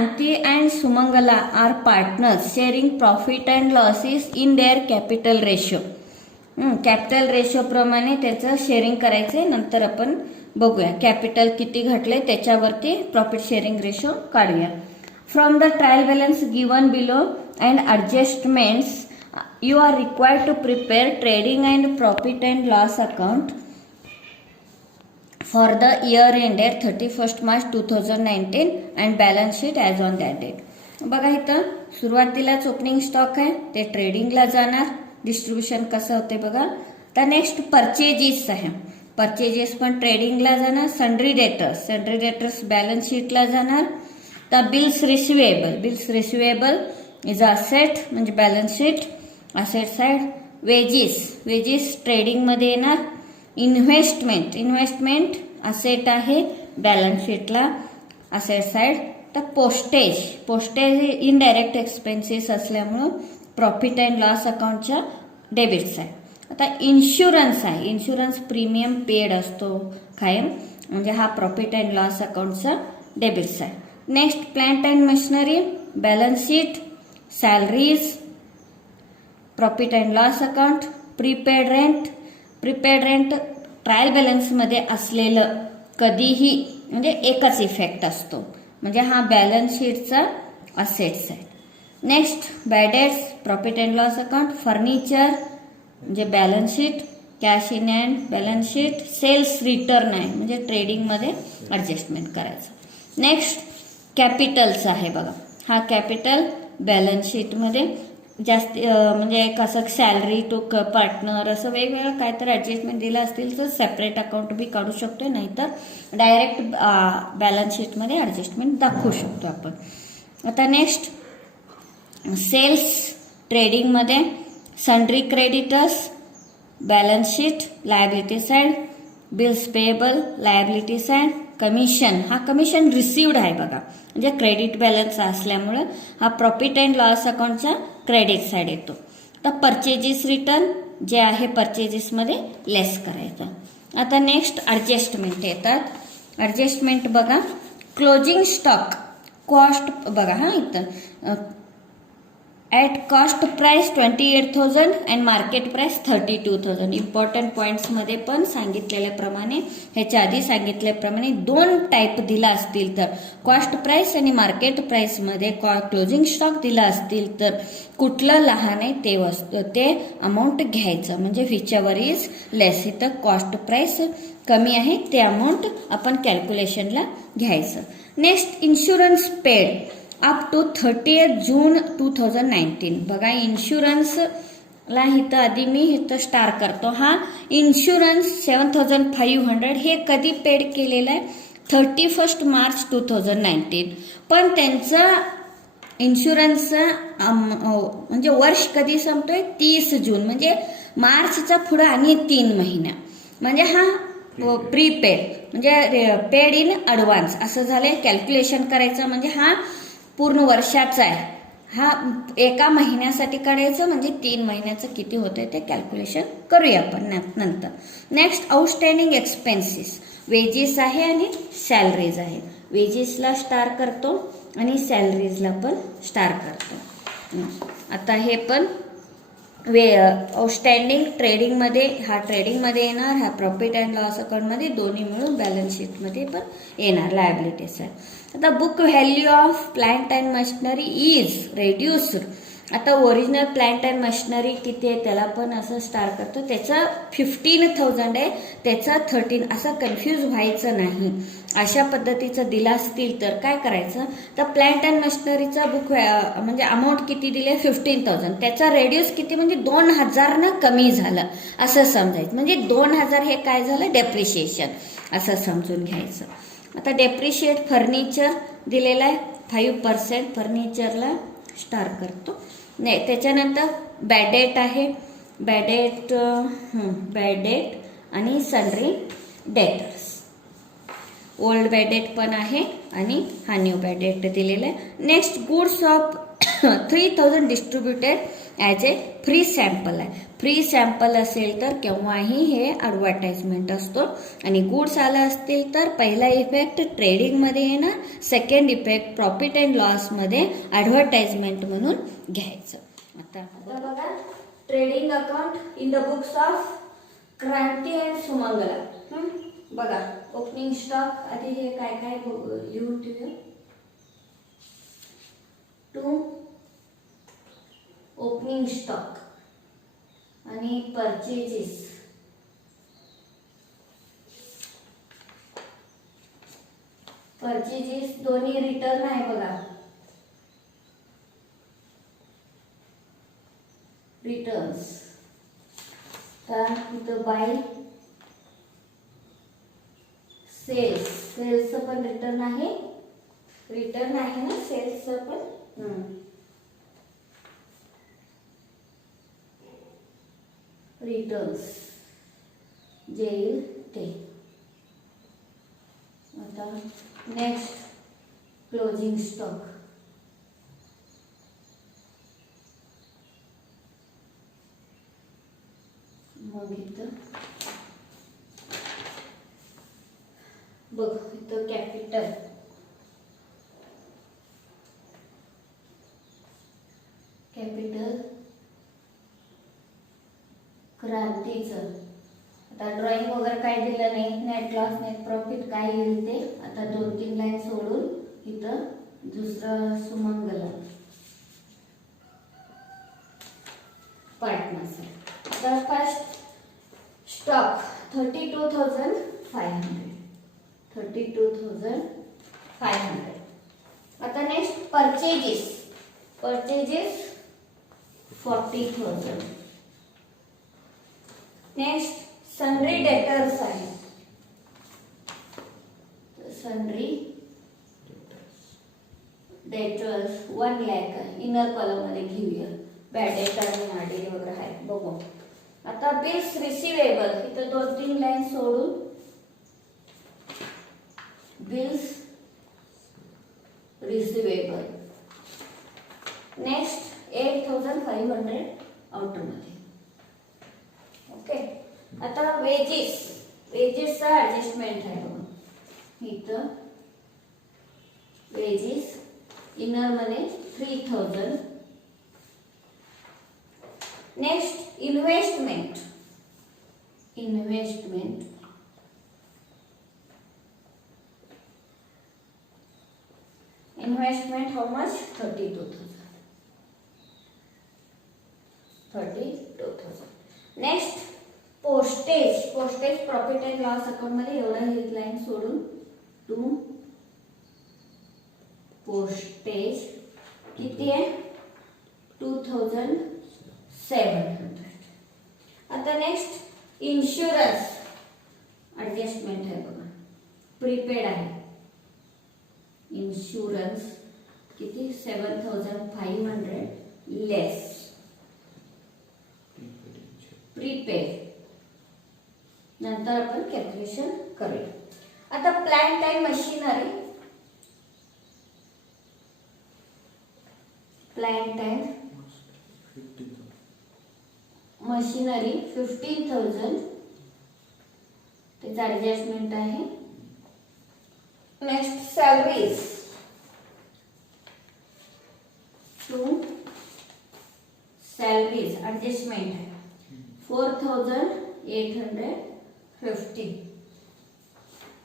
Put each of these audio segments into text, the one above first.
Shanti and Sumangala are partners sharing profit and losses in their capital ratio. Capital ratio प्रमाणे त्याचं sharing करायचंय. नंतर आपण बघूया कॅपिटल किती घटले त्याच्यावरती प्रॉफिट शेअरिंग रेशो काढूया. From the trial balance given below and adjustments you are required to prepare trading and profit and loss account for the year ended 31st March 2019 and balance sheet as on that date. बघा इथं सुरुवातीलाच opening stock आहे ते ट्रेडिंगला जाणार. Distribution कसं होते बघा. तर नेक्स्ट परचेजेस आहे. परचेजेस पण ट्रेडिंगला जाणार. सन्ड्री डेटर्स बॅलन्स शीटला जाणार. तर बिल्स रिसिवेबल इज असेट म्हणजे balance sheet asset side. Wages ट्रेडिंगमध्ये येणार. इन्व्हेस्टमेंट असेट आहे बॅलन्स शीटला असेट साइड. तर पोस्टेज इनडायरेक्ट एक्सपेन्सेस असल्यामुळं प्रॉफिट अँड लॉस अकाउंटच्या डेबिट साइड. आता इन्शुरन्स आहे. इन्शुरन्स प्रीमियम पेड असतो कायम म्हणजे हा प्रॉफिट अँड लॉस अकाउंटचा debit side. Next plant and machinery balance sheet. Salaries profit and loss account. Prepaid rent trial बॅलन्समध्ये असलेलं कधीही म्हणजे एकच इफेक्ट असतो म्हणजे हा बॅलन्स शीटचा असेट्स आहे. Next bad debts profit and loss account. Furniture म्हणजे balance sheet. Cash in hand balance sheet. Sales return आहे म्हणजे ट्रेडिंगमध्ये ॲडजस्टमेंट करायचं. नेक्स्ट कॅपिटल्स आहे बघा. हा कॅपिटल बॅलन्स शीटमध्ये जास्त म्हणजे कसं सॅलरी टू पार्टनर असं वेगवेगळं काहीतरी ॲडजस्टमेंट दिलं असतील तर सेपरेट अकाउंट बी काढू शकतो नाहीतर डायरेक्ट बॅलन्स शीटमध्ये ॲडजस्टमेंट दाखवू शकतो आपण. आता नेक्स्ट सेल्स ट्रेडिंगमध्ये sundry creditors balance sheet liability side. Bills payable liability side. Commission हा कमिशन रिसिव्ड आहे बघा म्हणजे क्रेडिट बॅलन्स असल्यामुळं हा प्रॉफिट अँड लॉस अकाउंटचा क्रेडिट साइड येतो. तर परचेजेस रिटर्न जे आहे परचेजेसमध्ये लेस करायचं. आता नेक्स्ट ॲडजस्टमेंट येतात. ॲडजस्टमेंट बघा. क्लोजिंग स्टॉक कॉस्ट बघा हा इथं at cost price 28,000 and market price 32,000. Important पॉईंट्समध्ये पण सांगितलेल्याप्रमाणे ह्याच्या आधी सांगितल्याप्रमाणे दोन टाईप दिला असतील तर कॉस्ट प्राइस आणि मार्केट प्राइसमध्ये क्लोजिंग स्टॉक दिला असतील तर कुठलं लहान आहे ते अमाऊंट घ्यायचं म्हणजे विचवर इज लेस. इथं कॉस्ट प्राइस कमी आहे ते अमाऊंट आपण कॅल्क्युलेशनला घ्यायचं. Next insurance paid up to 30th June 2019. बघा इन्शुरन्सला इथं आधी मी इथं स्टार करतो. हा इन्शुरन्स 7,500 हे कधी पेड केलेलं आहे 31st March 2019. पण त्यांचा इन्शुरन्सचा म्हणजे वर्ष कधी संपतोय 30 जून म्हणजे मार्चचा पुढं आणि 3 महिना म्हणजे हा प्रीपेड म्हणजे पेड इन ॲडव्हान्स असं झालंय. कॅल्क्युलेशन करायचं म्हणजे हा पूर्ण वर्षाचा आहे. हा एका महिन्यासाठी काढायचं म्हणजे 3 महिन्याचं किती होतंय ते कॅल्क्युलेशन करूया आपण नंतर. नेक्स्ट आउटस्टँडिंग एक्सपेन्सेस वेजेस आहे आणि सॅलरीज आहे. वेजेसला स्टार करतो आणि सॅलरीजला पण स्टार करतो. आता हे पण आउटस्टँडिंग ट्रेडिंगमध्ये हा ट्रेडिंगमध्ये येणार. हा प्रॉफिट अँड लॉस अकाउंटमध्ये दोन्ही मिळून बॅलन्स शीटमध्ये पण येणार लायबिलिटीज आहे. आता book value of plant and machinery is reduced. आता ओरिजिनल प्लांट अँड मशिनरी किती आहे त्याला पण असं स्टार करतो. त्याचा 15,000 आहे त्याचा 13 असं कन्फ्यूज व्हायचं नाही. अशा पद्धतीचं दिला असतील तर काय करायचं तर प्लांट अँड मशिनरीचा बुक म्हणजे अमाऊंट किती दिले 15,000 त्याचा रेड्यूस किती म्हणजे 2,000 कमी झालं असं समजायचं. म्हणजे 2,000 हे काय झालं डेप्रिशिएशन असं समजून घ्यायचं. आता डेप्रिशिएट फर्निचर दिलेला आहे 5% फर्निचरला स्टार करतो. नाही त्याच्यानंतर बॅड डेट आहे. बॅड डेट आणि sundry debtors. Old bad debt पण आहे आणि हा न्यू बॅड डेट दिलेला आहे. Next goods of 3,000 distributed as a free sample आहे. फ्री सॅम्पल असेल तर केव्हाही हे ॲडव्हर्टाइजमेंट असतो. आणि गुड्स आला असतील तर पहिला इफेक्ट ट्रेडिंगमध्ये येणार, सेकंड इफेक्ट प्रॉफिट अँड लॉसमध्ये ॲडव्हर्टाइजमेंट म्हणून घ्यायचं. आता बघा, trading account in the books of Kranti and Sumangala. बघा, ओपनिंग स्टॉक आधी हे काय काय लिहून ठेवूया. टू ओपनिंग स्टॉक आणि परचेजेस. परचेजेस दोन्ही रिटर्न आहे बघा. रिटर्न्स तर इथं बाय सेल्स. सेल्सचं पण रिटर्न आहे. रिटर्न आहे ना सेल्सचं पण. रिटर्न्स जे येईल ते. आता नेक्स्ट क्लोजिंग स्टॉक. मग इथं बघ, इथं कॅपिटल. कॅपिटल क्रांतीचं. आता ड्रॉइंग वगैरे काय दिलं नाही. नेट लॉस नेट प्रॉफिट काय येईल ते. आता 2-3 लाईन सोडून इथं दुसरं सुमंगला पार्टनर्स. तर फर्स्ट स्टॉक 32,500. 32,500. आता next purchases. Purchases 40,000. Next sundry debtors आहे. सन्ड्री डेटर्स 1 लाख आहे. इनर कॉलम मध्ये घेऊया. बॅड डेट आणि आरडी वगैरे आहेत बघू. आता बिल्स रिसिवेबल इथं 2-3 लाईन सोडून बिल्स रिसिवेबल. नेक्स्ट 8,500 आउटरमध्ये. ओके. आता वेजेस. वेजेसचा ऍडजस्टमेंट आहे बघा. इथं वेजेस इनर मध्ये 3,000. Next investment. Investment investment how much 32,000. 32,000. Next postage. Postage profit and loss account मध्ये एवढा ही लाईन सोडून टू पोस्टेज किती आहे 2,700. आता नेक्स्ट इन्शुरन्स ऍडजस्टमेंट आहे बघा. प्रीपेड आहे. इन्शुरन्स किती 7,500 लेस प्रीपेड. नंतर आपण कॅल्क्युलेशन करूया. आता plant and machinery. Plant and machinery 15,000 त्याचा ऍडजस्टमेंट आहे. Next salaries. To salaries adjustment आहे 4,850.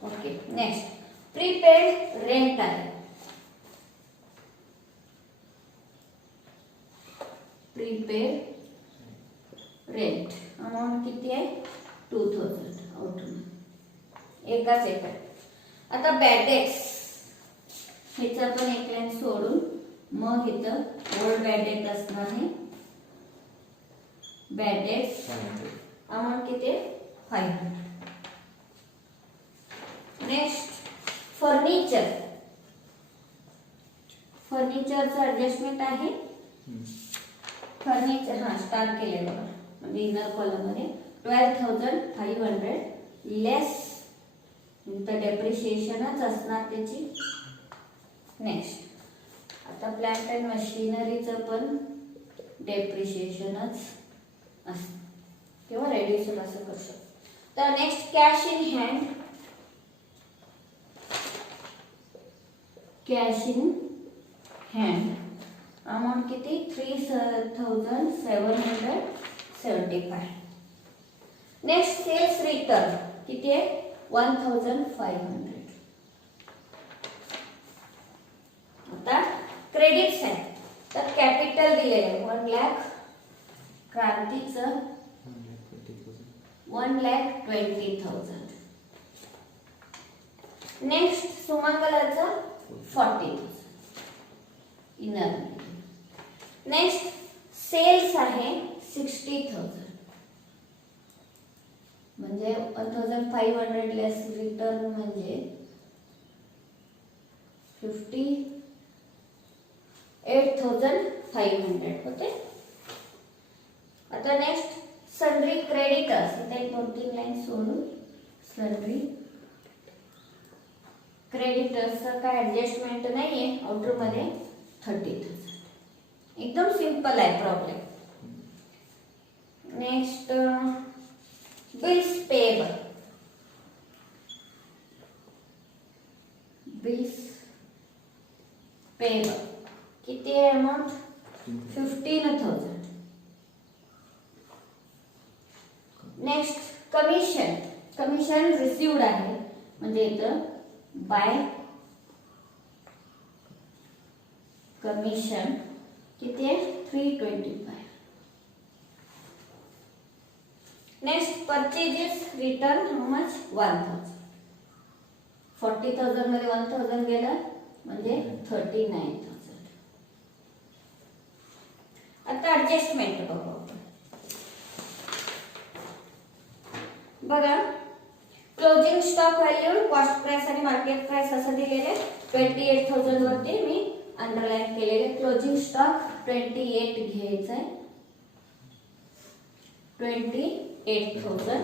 ओके. नेक्स्ट प्रीपेड रेंट आहे. प्रीपेड रेंट अमाऊंट किती आहे 2,000 आउटरमध्ये. एकाच एक आहे. आता बॅड डेट्स. ह्याचा पण एक लाईन सोडून मग इथं ओल्ड बॅड डेट असणार आहे. बॅड डेट्स अमाऊंट किती आहे 500. Next furniture. फर्निचरचं ऍडजस्टमेंट आहे. फर्निचर स्टार्ट केलेलं म्हणजे इनर कॉलम मध्ये 12,500 लेस. तर डेप्रिशिएशनच असणार त्याची. नेक्स्ट आता प्लांट अँड मशिनरीचं पण डेप्रिशिएशनच असतं किंवा रेड्युशन असं करू शकतो. तर next cash in hand. Cash in hand amount किती 3,775. नेक्स्ट सेल्स रिटर्न किती आहे 1,500. आता क्रेडिट्स आहे तर कॅपिटल दिलेलं आहे 1 लाख. क्रांतीचं 1,20,000. नेक्स्ट सुमंगलाचं 40,000 इनर. नेक्स्ट सेल्स आहे 60,000 म्हणजे 1,500 लेस रिटर्न म्हणजे 58,500 होते. आता नेक्स्ट सन्ड्री क्रेडिटर्स. इथे 2-3 लाईन सोडून सन्ड्री क्रेडिटर्सचं काय ऍडजस्टमेंट नाहीये आउटर मध्ये 30,000. एकदम सिंपल आहे problem. Next bills payable. Bills payable किती आहे amount 15,000. Next commission. Commission received आहे म्हणजे इथं बाय कमिशन किती आहे 325. Next purchases return how much 1,000. 40,000 मध्ये 1,000 गेलं म्हणजे 39,000. आता ऍडजस्टमेंट बघू आपण. बघा closing stock value cost price आणि मार्केट प्राइस असं दिलेले 28,000 वरती मी अंडरलाइन केलेले. क्लोजिंग स्टॉक 28 घ्यायचा आहे 28,000.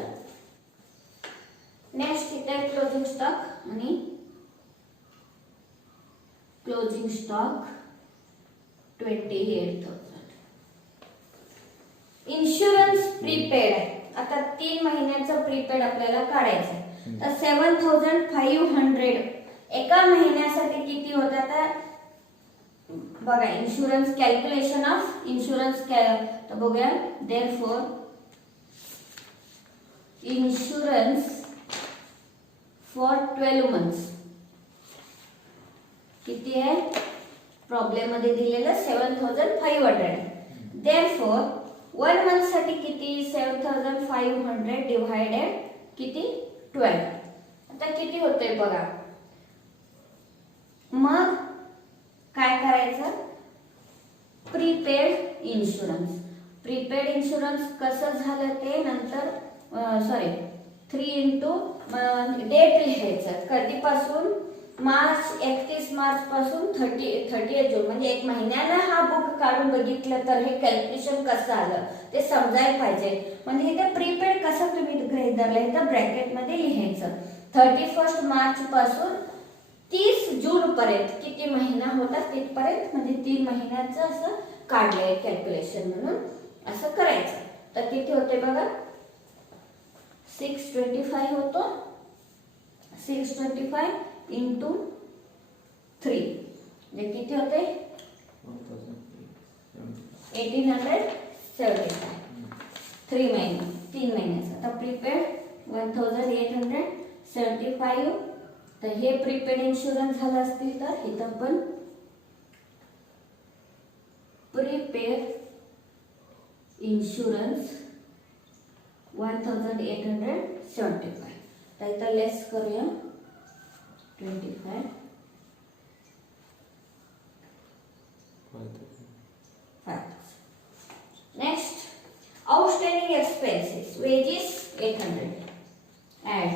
नेक्स्ट इथे क्लोजिंग स्टॉक आणि क्लोजिंग स्टॉक 28,000. इन्शुरन्स प्रीपेड आहे. आता 3 महिन्याचं प्रीपेड आपल्याला काढायचं आहे तर 7,500 एका महिन्यासाठी किती होतं. आता बघा इन्शुरन्स कॅल्क्युलेशन ऑफ इन्शुरन्स तर बघूया. देअरफॉर इन्शुरन्स फॉर 12 मंथ्स किती आहे प्रॉब्लेम मध्ये दिलेलं 7,500. देअरफॉर 1 मंथ साठी किती 7,500 डिवाइडेड किती 12. आता किती होतंय बघा. मग काय करायचं प्रीपेड इन्शुरन्स. प्रीपेड इन्शुरन्स कसं झालं ते नंतर 3 डेट लिहायचं कधीपासून मार्च 31 मार्च पासून 30 जून म्हणजे 1 महिन्याला हा बुक काढून बघितलं तर हे कॅल्क्युलेशन कसं आलं ते समजायला पाहिजे. म्हणजे इथे प्रीपेड कसं तुम्ही गृहीत धरलं इथं ब्रॅकेट मध्ये लिहायचं 31 मार्च पासून 30 जून पर्यंत किती महिना होता तिथपर्यंत म्हणजे 3 महिन्याचं असं काढलंय कॅल्क्युलेशन म्हणून असं करायचं. तर किती होते बघा 625 होतो. 625 इंटू 3 म्हणजे किती होते 1875. 3 महिने 3 महिन्याचं. आता प्रीपेड 1875 तर हे प्रीपेड इन्शुरन्स झालं असतील तर इथं पण प्रीपेड इन्शुरन्स 1875. तर इथं लेस करूया 25 next outstanding expenses wages 800 add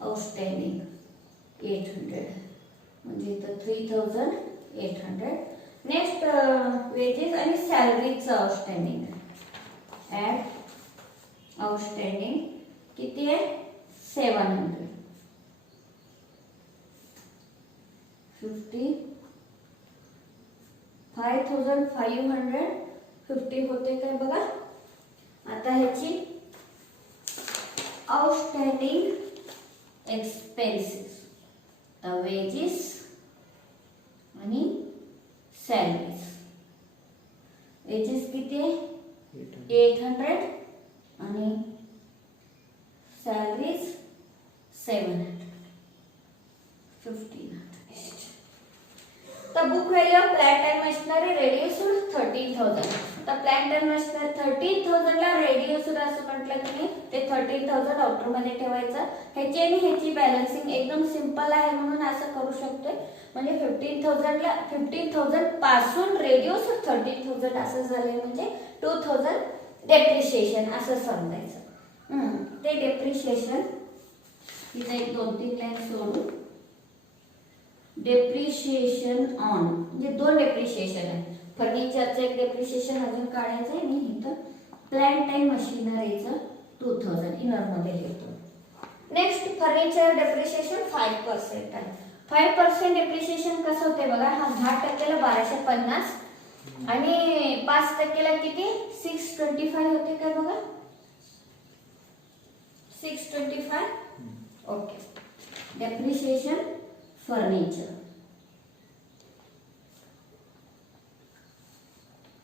outstanding 800 म्हणजे इथं 3,800. नेक्स्ट वेजेस आणि सॅलरीचं आउटस्टँडिंग ऍड आउटस्टँडिंग किती आहे 700 50 5550 होते काय बघा. आता ह्याची आउटस्टँडिंग एक्सपेन्सेस, वेजेस आणि सॅलरीज. वेजेस किती आहे 800 आणि salaries 700 1500. The book value of plant and machinery reduced 13,000. तर प्लांट अँड मशिनरी 13,000 ला रेडिओस असं म्हटलं की ते 13,000 आउटर मध्ये ठेवायचं. ह्याची आणि ह्याची बॅलन्सिंग एकदम सिंपल आहे म्हणून असं करू शकतोय. म्हणजे 15,000 पासून रेडिओस 13,000 असं झालंय म्हणजे 2,000 डेप्रिशिएशन असं समजायचं. ते डेप्रिशिएशन इथे एक 2-3 लाईन सोडू. डेप्रिशिएशन ऑन म्हणजे 2 डेप्रिशिएशन आहे. फर्निचरचं एक डेप्रिशिएशन अजून काढायचं आहे आणि इथं प्लांट अँड मशिनरीचं 2,000 इनर मध्ये लिहितो. नेक्स्ट फर्निचर डेप्रिशिएशन 5% आहे. 5% डेप्रिशिएशन कसं होते बघा. हा 10% ला 1250 आणि 5% ला किती 625 होते काय बघा. 625. ओके. डेप्रिशिएशन फर्निचर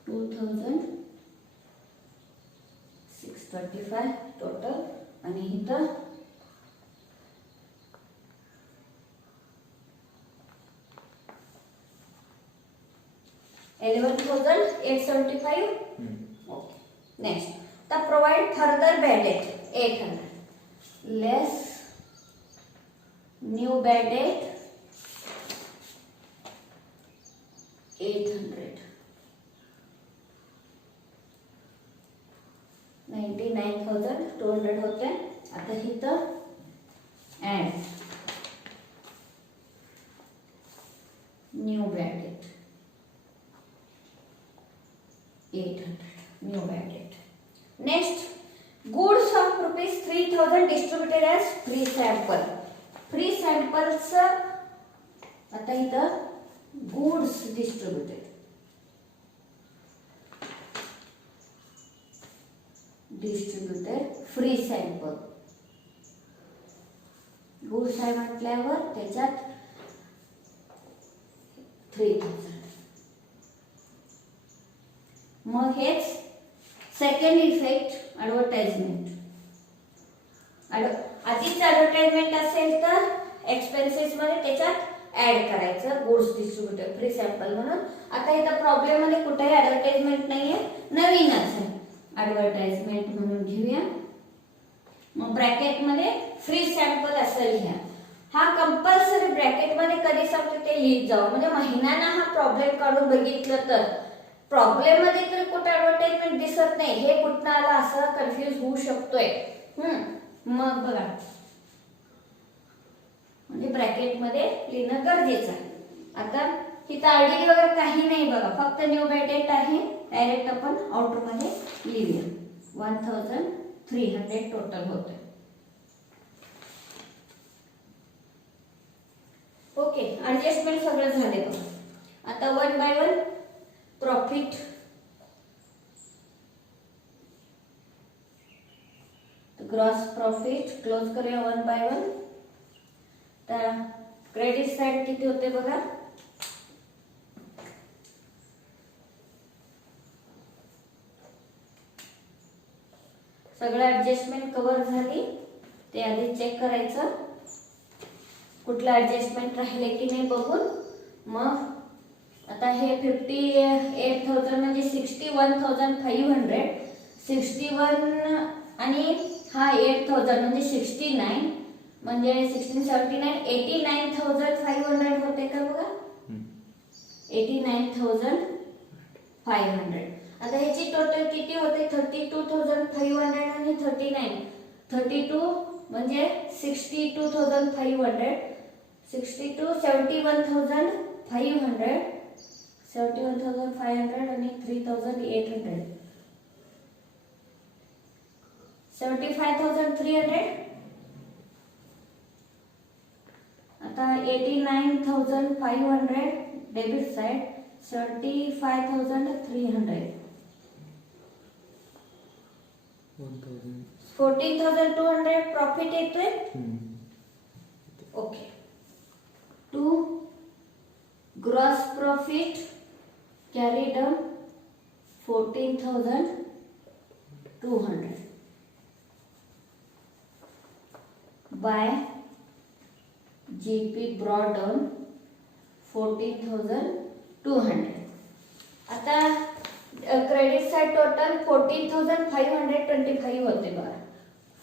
2,625 टोटल आणि इथं 11,875. Okay. Next the provide further bad debts 800 less new bad debts 800 99,200 होते. आता इथं add new bad debts 800 new bad debts. Next goods of ₹3,000 distributed as free sample. Free सॅम्पलचं आता इथं goods distributed free sample. Goods आहे म्हटल्यावर त्याच्यात 3,000. मग हेच सेकंड इफेक्ट ॲडव्हर्टाइजमेंट. आधीच ॲडव्हर्टाइजमेंट असेल तर एक्सपेन्सेस मध्ये त्याच्यात ऍड करायचं गुड्स डिस्ट्रीब्युटेड फ्री सॅम्पल म्हणून. आता इथं प्रॉब्लेम मध्ये कुठेही ॲडव्हर्टाइजमेंट नाहीये, नवीनच आहे. ॲडव्हर्टाइजमेंट म्हणून घेऊया. मग ब्रॅकेट मध्ये फ्री सॅम्पल असं लिहा. हा कंपल्सरी ब्रॅकेट मध्ये कधी सांगतो ते लिहित जाऊ. म्हणजे महिन्यानं हा प्रॉब्लेम काढून बघितलं तर प्रॉब्लेम मध्ये तर कुठे ॲडव्हर्टाइजमेंट दिसत नाही, हे कुठं आलं असं कन्फ्युज होऊ शकतोय. मग बघा म्हणजे ब्रॅकेट मध्ये लिहिणं गरजेचं आहे. आता इथं आयडी वगैरे काही नाही बघा, फक्त न्यू बेडेड आहे. डायरेक्ट आपण आउटर मध्ये लिहूया. 1,300 टोटल होतंय. ओके. ऍडजस्टमेंट सगळं झाले बघा. आता 1 by 1 profit. Gross profit close करूया 1 बाय 1. तर क्रेडिट साइड किती होते बघा. सगळं ऍडजस्टमेंट कव्हर झाली ते आधी चेक करायचं, कुठलं ऍडजस्टमेंट राहिले की नाही बघून. मग आता हे 58,000 म्हणजे 61,500 61 आणि हा 8,000 म्हणजे 69 म्हणजे 1679 89,500 होते का बघा. 89,500. आता ह्याची टोटल किती होते 32,500 आणि 39 32 म्हणजे 62,500 62 71,500 71,500 आणि 3,800 75,300. आता 89,500 डेबिट साइड 35,300. 1000. 14,200 प्रॉफिट येतोय. Okay. To gross profit carried down 14,200 by GP brought down 14,200. आता क्रेडिट साइड टोटल 14,525 होते बघा.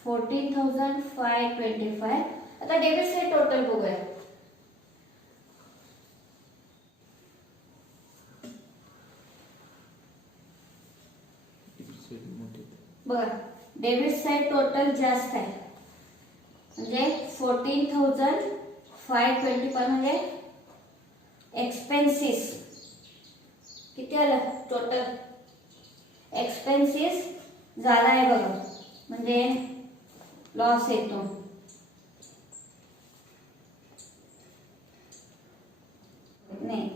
14,525. आता डेबिट साइड टोटल बघूया. बघा डेबिट साइड टोटल जास्त आहे म्हणजे 14,525 म्हणजे एक्सपेन्सेस किती आलं टोटल. एक्सपेन्सेस झाला आहे बघा म्हणजे लॉस येतो. नाही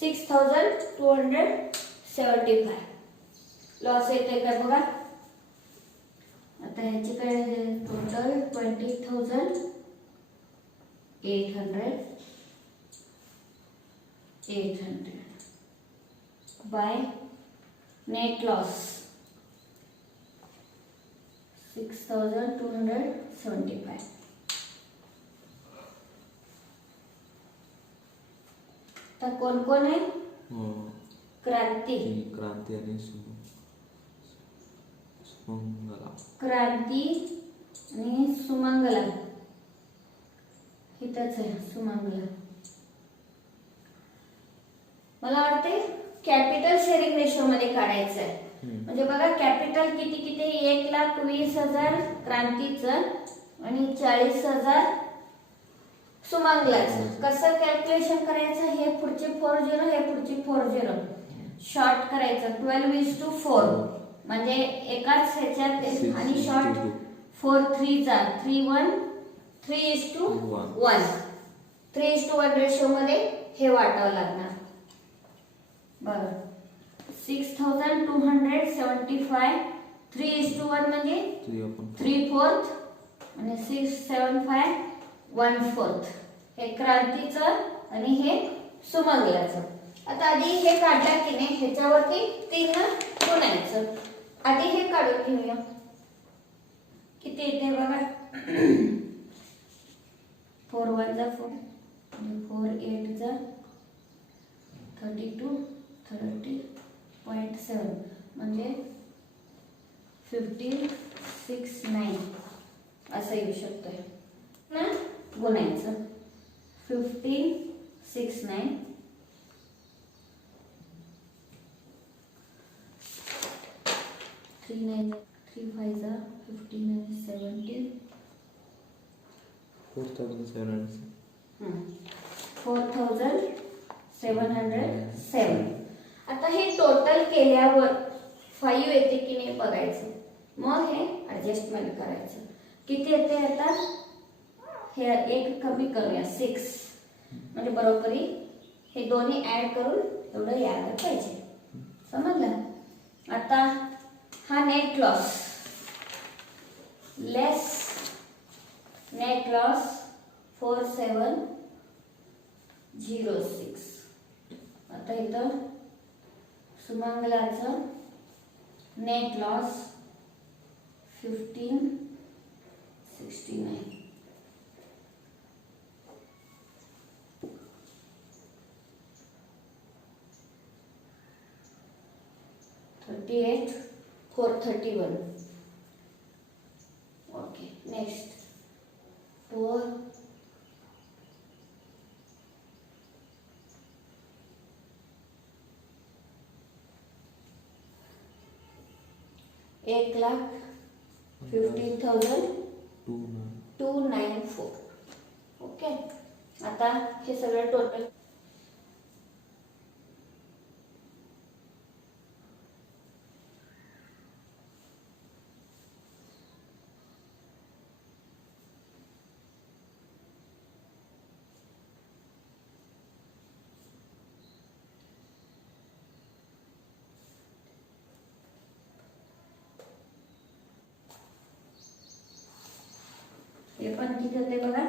6,275 लॉस येतोय काय बघा. आता ह्याची काय टोटल 20,800 बाय नेट लॉस 6,275. तर कोण कोण आहे. क्रांती आणि सुमंगला. क्रांती आणि सुमंगला इथंच आहे सुमंगला. मला वाटते कॅपिटल शेअरिंग रेशो मध्ये काढायचं आहे. म्हणजे बघा कॅपिटल किती किती 1,20,000 क्रांतीचं आणि 40,000 सुमंगलाचं. कसं कॅल्क्युलेशन करायचं. हे पुढचे 40 हे पुढचे 40 शॉर्ट करायचं 12:4 म्हणजे एकाच ह्याच्यात आणि शॉर्ट 4 3 जा 3 1 3:1 3:1 रेशो मध्ये हे वाटावं लागणार. बरं 6,275 3:1 म्हणजे 3/4 आणि 675 1/4 हे क्रांतीचं आणि हे सुमंगलाचं. आता आधी हे काढलं की नाही ह्याच्यावरती 3 गुणायचं. आधी हे काढून घेऊया किती येते बघा. 4 1 जा 4 4 8 जा 32 30.7 म्हणजे 1569 असं येऊ शकतोय ना. गुणायचं 1569 3 9 3 5 जा 15 17 4,707. आता हे टोटल केल्यावर 5 येते की नाही बघायचं. मग हे ऍडजस्टमेंट करायचं. किती येते आता हे एक कमी करूया 6 म्हणजे बरोबरी हे दोन्ही ऍड करून एवढं यायला पाहिजे. समजलं. आता हा net loss less net loss 4706. आता इथं सुमंगलाचं net loss 1569. $38,431. Okay next 4 1,15,294. Okay. आता हे सगळं टोटल हे पण किती होते बघा